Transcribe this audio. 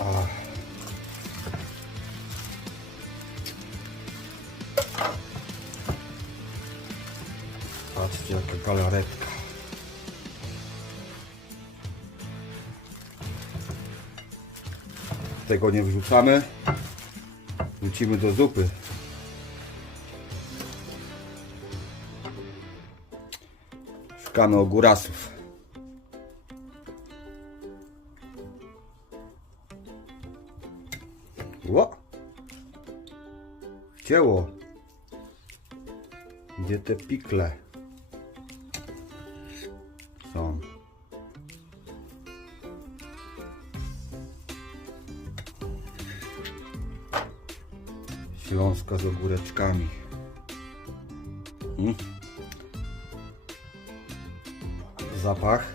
A. Patrzcie jaka galaretka. Tego nie wrzucamy. Wrócimy do zupy. Szukamy ogórasów. Ło! Wcięło. Gdzie te pikle są? Śląska z ogóreczkami. Mm. Zapach.